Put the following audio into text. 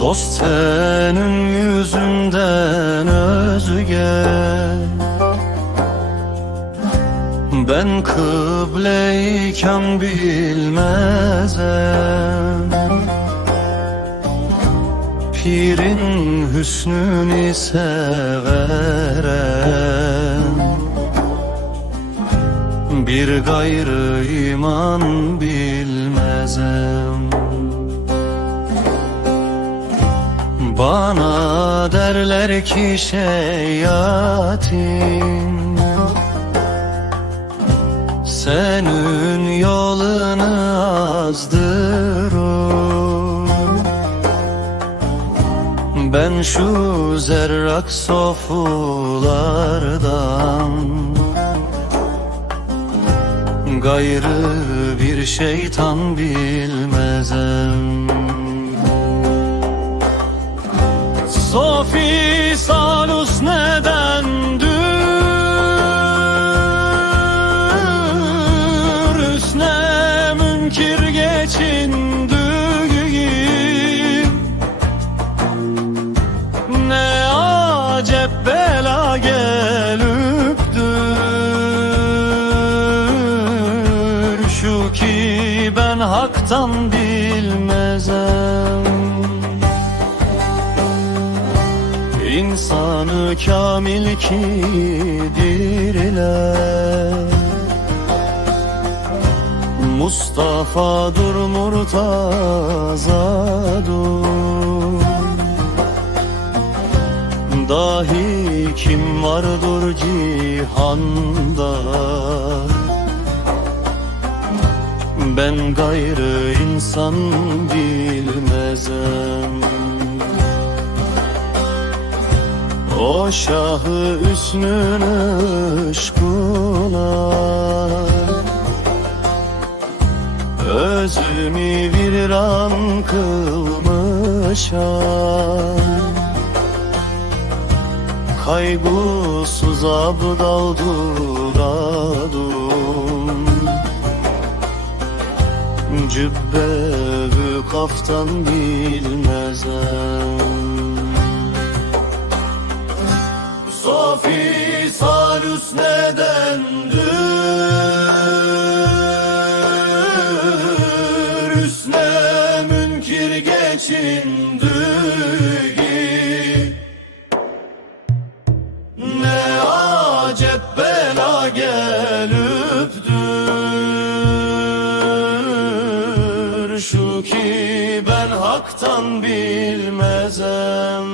Dost. Senin yüzünden özge Ben kıbleyken bilmezem. Pirin hüsnünü severem. Bir gayrı iman bilmezem Bana derler ki şeyatim Senin yolunu azdırır Ben şu zerrak sofulardan Gayrı bir şeytan bilmezem Sofi Salus nedendir Hüsne münkir geçindir Ne acep bela gelüptür Şu ki ben haktan bilmezem İnsanı kamil kidirler Mustafa dur Murtaza dur. Dahi kim vardır cihanda? Ben gayrı insan bilmezem O şahı üstünü ışkına Özümü viran kılmışam Kaygusuz abdal duradım Cübbe kaftan bilmezem Salus nedendir Hüsne münkir geçindir Ne acep bela gelüptür Şu ki ben haktan bilmezem